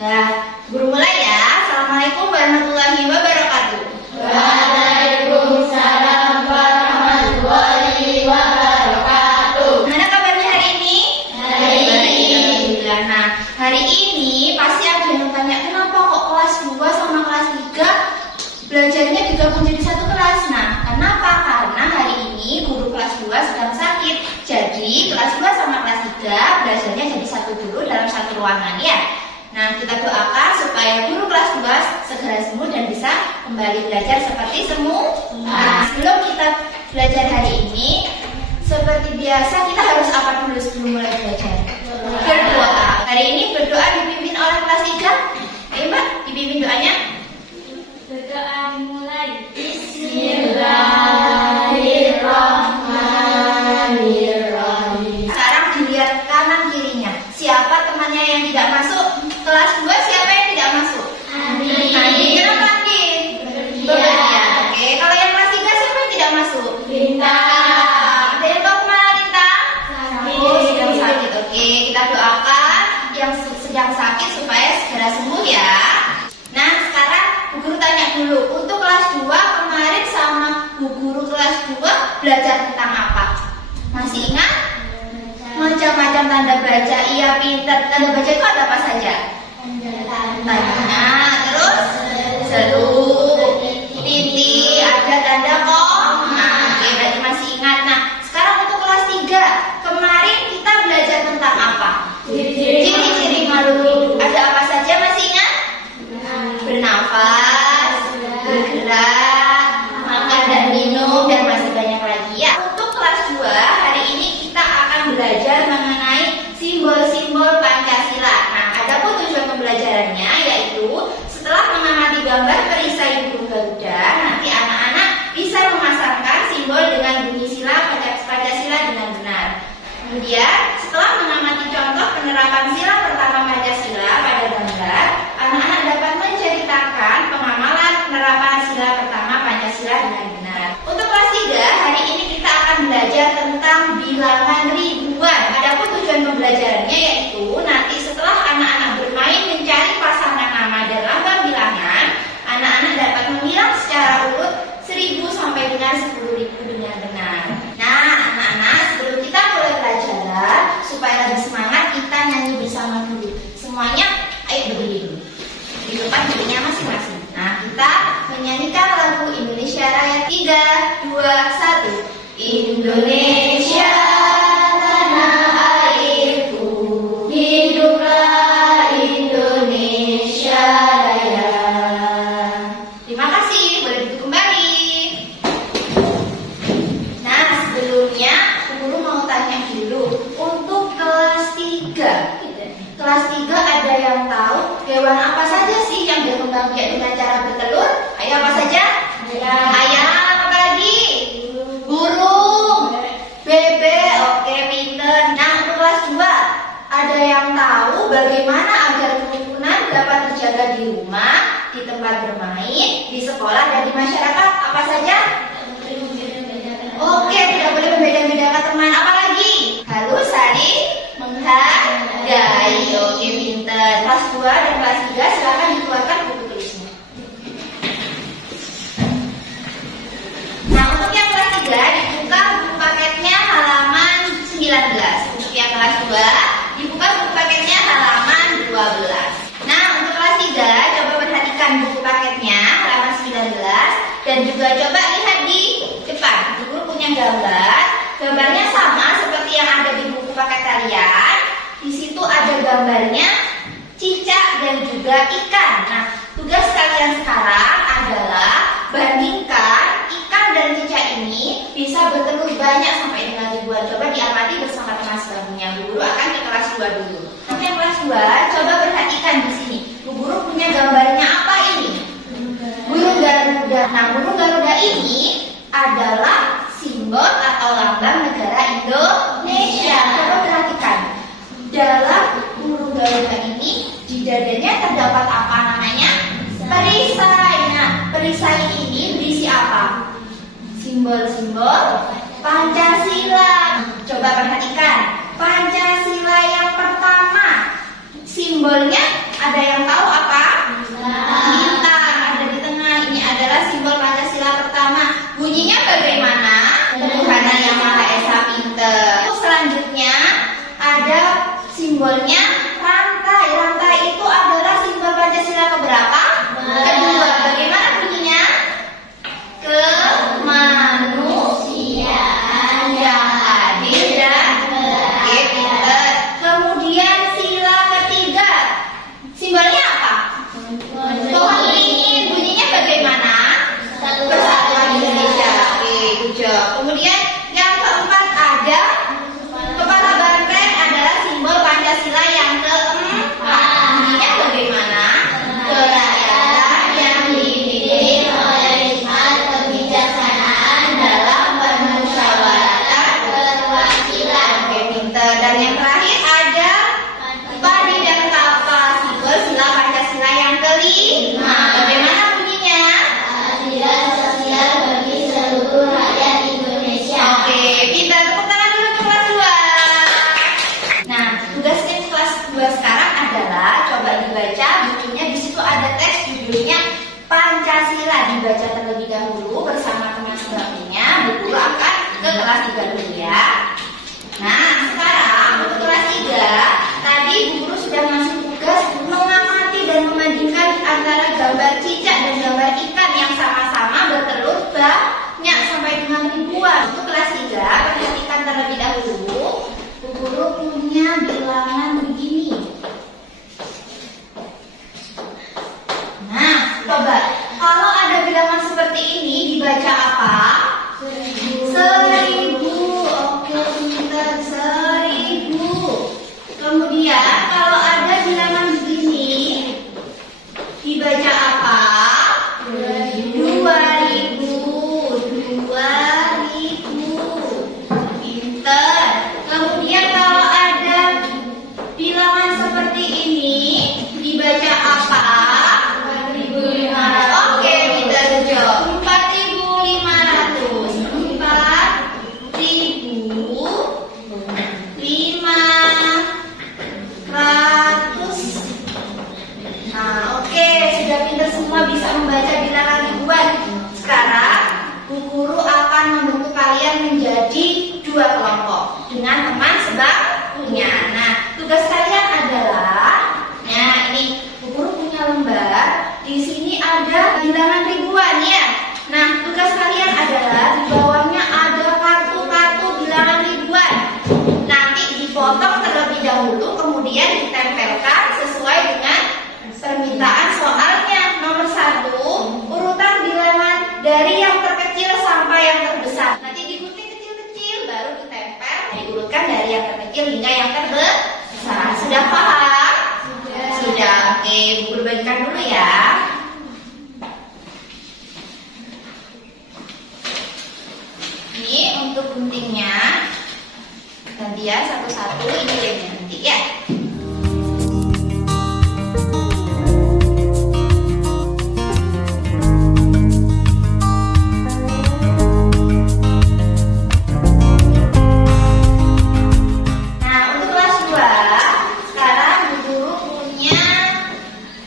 Nah, guru mulai ya. Assalamualaikum warahmatullahi wabarakatuh. Waalaikumsalam warahmatullahi wabarakatuh. Gimana kabarnya hari ini? Alhamdulillah. Nah, hari ini pasti ada yang tanya, kenapa kok kelas 2 sama kelas 3 belajarnya digabung jadi satu kelas? Nah, kenapa? Karena hari ini guru kelas 2 sedang sakit. Jadi, kelas 2 sama kelas 3 belajarnya jadi satu dulu dalam satu ruangan ya. Nah, kita doakan supaya guru kelas 2 segera sembuh dan bisa kembali belajar seperti semula. Nah, sebelum kita belajar hari ini, seperti biasa kita harus apa dulu sebelum mulai belajar? Berdoa. Hari ini berdoa dipimpin oleh kelas 3. Ayo Mbak, dipimpin doanya. Berdoa mulai. Bismillahirrahmanirrahim. Sekarang dilihat kanan kirinya. Siapa temannya yang tidak masuk? Kelas 2 siapa yang tidak masuk? Amin. Andin. Kenapa Andin? Berbahagia. Oke, kalau yang kelas 3 siapa yang tidak masuk? Bintang. Ada yang tahu kemana Lintang? Sakit. Oh, sedang sakit. Oke, kita doakan yang sedang sakit supaya segera sembuh ya. Nah, sekarang Bu Guru tanya dulu. Untuk kelas 2 kemarin sama Bu Guru kelas 2 belajar tentang apa? Masih ingat? Macam-macam tanda baca. Iya, pintar. Tanda baca itu ada apa saja? Tanya, terus seru, titik, ada tanda koma. Oke, berarti masih ingat. Nah, sekarang untuk kelas 3 kemarin kita belajar tentang apa? Ciri-ciri makhluk hidup. Ada apa saja masih ingat? Bernafas, bergerak, makan dan minum, dan masih banyak lagi ya. Untuk kelas 2 hari ini kita akan belajar mengenai simbol-simbol Pancasila. Nah, adapun tujuan pembelajarannya yaitu setelah mengamati gambar perisai burung Garuda, nanti anak-anak bisa memasangkan simbol dengan bunyi sila Pancasila dengan benar. Kemudian, setelah mengamati contoh penerapan sila pertama Pancasila pada gambar, anak-anak dapat menceritakan pengamalan penerapan sila pertama Pancasila dengan benar. Untuk kelas 3, hari ini kita akan belajar tentang bilangan ribuan. Adapun tujuan pembelajarannya yaitu nanti setelah anak-anak bermain mencari pasangan nama dan lambang bilangan, anak-anak dapat memilah secara urut 1000 sampai dengan 10.000 dengan benar. Nah, anak-anak, sebelum kita mulai pelajaran, supaya lebih semangat, kita nyanyi bersama dulu. Semuanya, ayo berdiri dulu. Di depan dirinya masing-masing. Nah, kita menyanyikan lagu Indonesia Raya. 3, 2, 1. Indonesia tanah airku, hiduplah Indonesia Raya. Terima kasih, boleh duduk kembali. Nah, sebelumnya guru mau tanya dulu untuk kelas 3. Kelas 3 ada yang tahu hewan apa saja sih yang berkembang biak dengan cara bertelur? Ayo, apa saja? Ayam, apa lagi? Burung, bebek. Oke, pinter. Nah, untuk kelas 2 ada yang tahu bagaimana agar kerukunan dapat terjaga di rumah, di tempat bermain, di sekolah, dan di masyarakat? Apa saja? Oke, tidak boleh membeda-bedakan teman. Apa lagi? Harus saling menghargai. Oke, pinter. Kelas 2 dan kelas 3 silakan dikeluarkan buku tulisnya. Nah, untuk yang kelas 3 dibuka buku paketnya halaman 19. Untuk yang kelas 2 dibuka buku paketnya halaman 12. Nah, untuk kelas 3 coba perhatikan buku paketnya halaman 19 dan juga coba lihat di depan. Guru punya gambar. Gambarnya sama seperti yang ada di buku paket kalian. Di situ ada gambarnya cicak dan juga ikan. Nah, tugas kalian sekarang adalah bandingkan ikan dan cicak ini bisa bertelur banyak sampai dengan ribuan. Coba diamati bersama teman sebagainya. Bu Guru akan ke kelas 2 dulu. Untuk yang kelas 2, coba perhatikan di sini. Bu Guru punya gambarnya apa ini? Burung Garuda. Nah, burung Garuda ini adalah simbol atau lambang negara Indonesia. Coba perhatikan. Dalam burung Garuda ini, di dadanya terdapat apa namanya? Perisai. Nah, perisai ini berisi apa? Simbol-simbol Pancasila. Coba perhatikan. Pancasila yang pertama, simbolnya Ada yang tahu apa? Bintang ada di tengah. Ini adalah simbol Pancasila pertama. Bunyinya bagaimana? Ketuhanan yang Maha Esa pinter. Selanjutnya ada simbolnya rantai. Rantai itu adalah simbol Pancasila keberapa? Kedua. Bagaimana bunyinya? Kemanusiaan yang adil dan oke, pinter. Kemudian sila ketiga. Simbolnya apa? Pohon. Bunyinya bagaimana? Persatuan Indonesia. Oke, good job. Kemudian yang keempat ada kepala banteng adalah simbol Pancasila yang keempat. Bunyinya bagaimana? Kerakyatan yang dipimpin oleh hikmat kebijaksanaan dalam permusyawaratan perwakilan. Oke, pinter. Dan yang terakhir ada padi dan kapas, simbol sila Pancasila yang kelima. Bagaimana bunyinya? Keadilan sosial bagi seluruh rakyat Indonesia. Oke, kita tepuk tangan dulu untuk kelas 2. Nah, tugas tim kelas 2 sekarang adalah coba dibaca bukunya. Di situ ada teks judulnya Pancasila. Dibaca terlebih dahulu bersama teman sebagainya. Bu Guru akan ke kelas 3 dulu ya. Nah, sekarang untuk kelas 3, tadi Bu Guru sudah ngasih tugas mengamati dan membandingkan antara gambar cicak dan gambar ikan yang sama-sama bertelur banyak sampai dengan ribuan. Untuk kelas 3, perhatikan terlebih dahulu. Bu Guru punya bilangan begini. Nah, coba kalau ada bilangan seperti ini dibaca apa? 1000. Oke, pintar. 1000. Kemudian kalau ada bilangan begini dibaca apa? 2000. 2000. Pintar. Kemudian kalau ada bilangan seperti ini dibaca apa? 4.500. Oke, pintar. Jawab 4.500. 4.500. Nah, oke, sudah pintar semua, bisa membaca bilangan ribuan. Sekarang Bu Guru akan membentuk kalian menjadi 2 kelompok dengan teman sebangkunya. Nah, tugas kalian adalah, nah ini Bu Guru punya lembar. Di sini ada bilangan ribuan ya. Nah, tugas kalian adalah di bawahnya ada kartu-kartu bilangan ribuan. Nanti dipotong terlebih dahulu, kemudian ditempelkan sesuai dengan permintaan soalnya. Nomor 1, urutan bilangan dari yang terkecil sampai yang terbesar. Nanti digunting kecil-kecil, baru ditempel, diurutkan dari yang terkecil hingga yang terbesar. Sudah paham? Sudah. Oke, Bu Guru bagikan dulu ya. Ini untuk guntingnya. Gantian satu-satu, ini remnya nanti ya. Nah, untuk kelas 2, sekarang Bu Guru punya,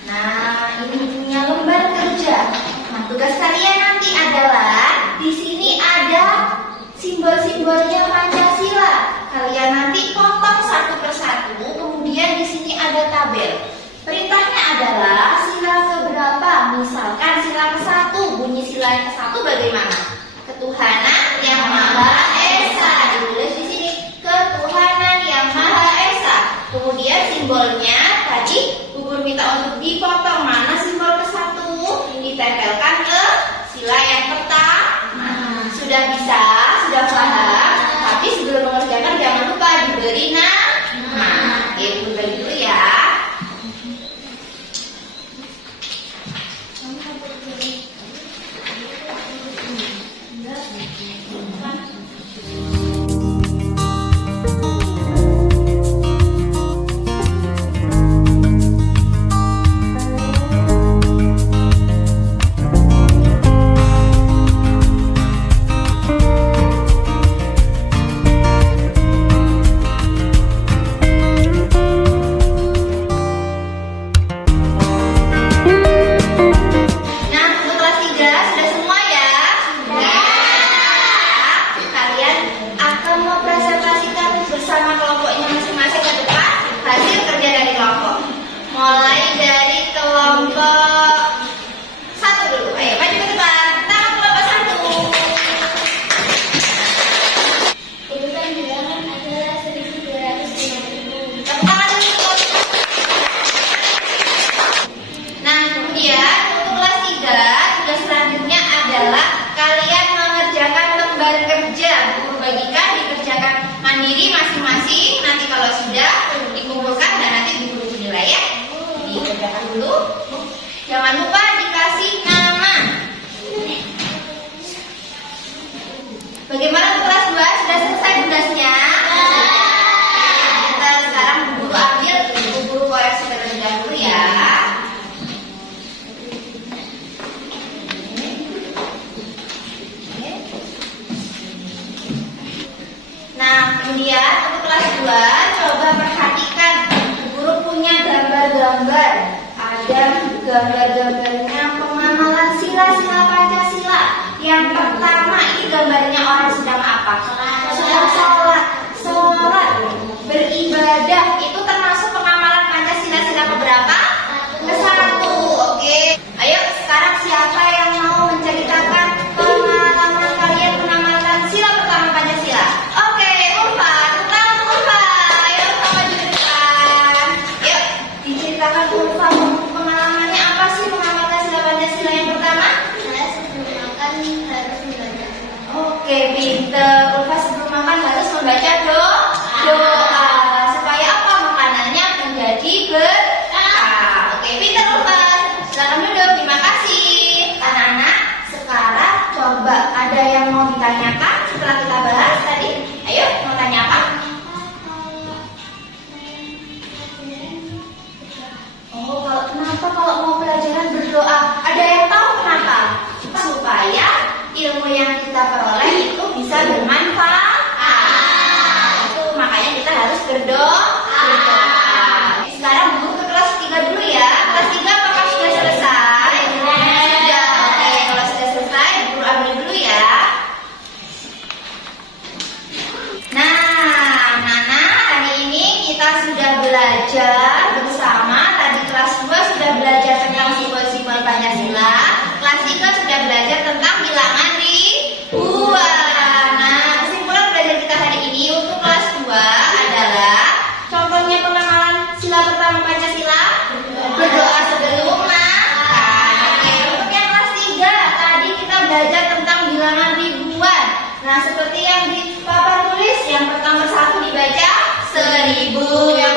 nah ini punya lembar kerja. Nah, tugas kalian nanti adalah di sini ada simbol-simbolnya Pancasila. Kalian nanti potong satu persatu, kemudian di sini ada tabel. Perintahnya adalah sila keberapa? Misalkan sila ke-1, bunyi sila yang ke-1 bagaimana? Ketuhanan yang Maha Esa. Ditulis di sini Ketuhanan yang Maha Esa. Kemudian simbolnya tadi Bu Guru minta untuk dipotong. Mana simbol ke-1? Ditempelkan ke sila yang pertama. Sudah bisa? Sudah paham? Tapi sebelum mengerjakan jangan lupa diberi nama. Oke, Bu Guru bagi dulu ya. dulu. Jangan lupa dikasih nama. Bagaimana untuk kelas 2? Sudah selesai tugasnya? Kita sekarang guru ambil guru koreksi terlebih dahulu ya. Nah, kemudian untuk kelas 2 coba perhatikan guru punya gambar-gambar. Ada gambar-gambarnya pengamalan sila-sila Pancasila. Yang pertama ini gambarnya orang sedang apa? Sedang sholat, beribadah. Itu termasuk pengamalan Pancasila sila keberapa? Ke-1. Oke. Ayo sekarang siapa yang mau menceritakan pengalaman kalian mengamalkan sila pertama Pancasila? Oke, Ulfa, tentang Ulfa. Ayo sama ceritakan. Yuk, diceritakan Ulfa pengalamannya apa sih mengamalkan sila Pancasila yang pertama? Oke, pinter. Ulfa sebelum makan harus membaca doa supaya apa? Makanannya menjadi berkah. Oke, pinter Ulfa. Silakan duduk. Terima kasih. Anak-anak, sekarang coba ada yang mau ditanyakan setelah kita bahas tadi? Ayo, mau tanya apa? Oh, kenapa kalau mau pelajaran berdoa? Ada yang tahu kenapa? Supaya ilmu yang kita peroleh itu bisa bermanfaat. Itu makanya kita harus berdoa. Sekarang guru ke kelas 3 dulu ya. Kelas 3 apakah sudah selesai? Sudah. Oke, kalau sudah selesai guru ambil dulu ya. Nah, anak-anak, hari ini kita sudah belajar bersama. Tadi kelas 2 sudah belajar tentang simbol-simbol Pancasila. Kelas 3 sudah belajar tentang bilangan ribuan. Nah, kesimpulan belajar kita hari ini untuk kelas 2 adalah contohnya pengamalan sila pertama Pancasila, berdoa sebelum makan. Oke, untuk yang kelas 3 tadi kita belajar tentang bilangan ribuan. Nah, seperti yang di papan tulis, yang pertama 1 dibaca 1000, yang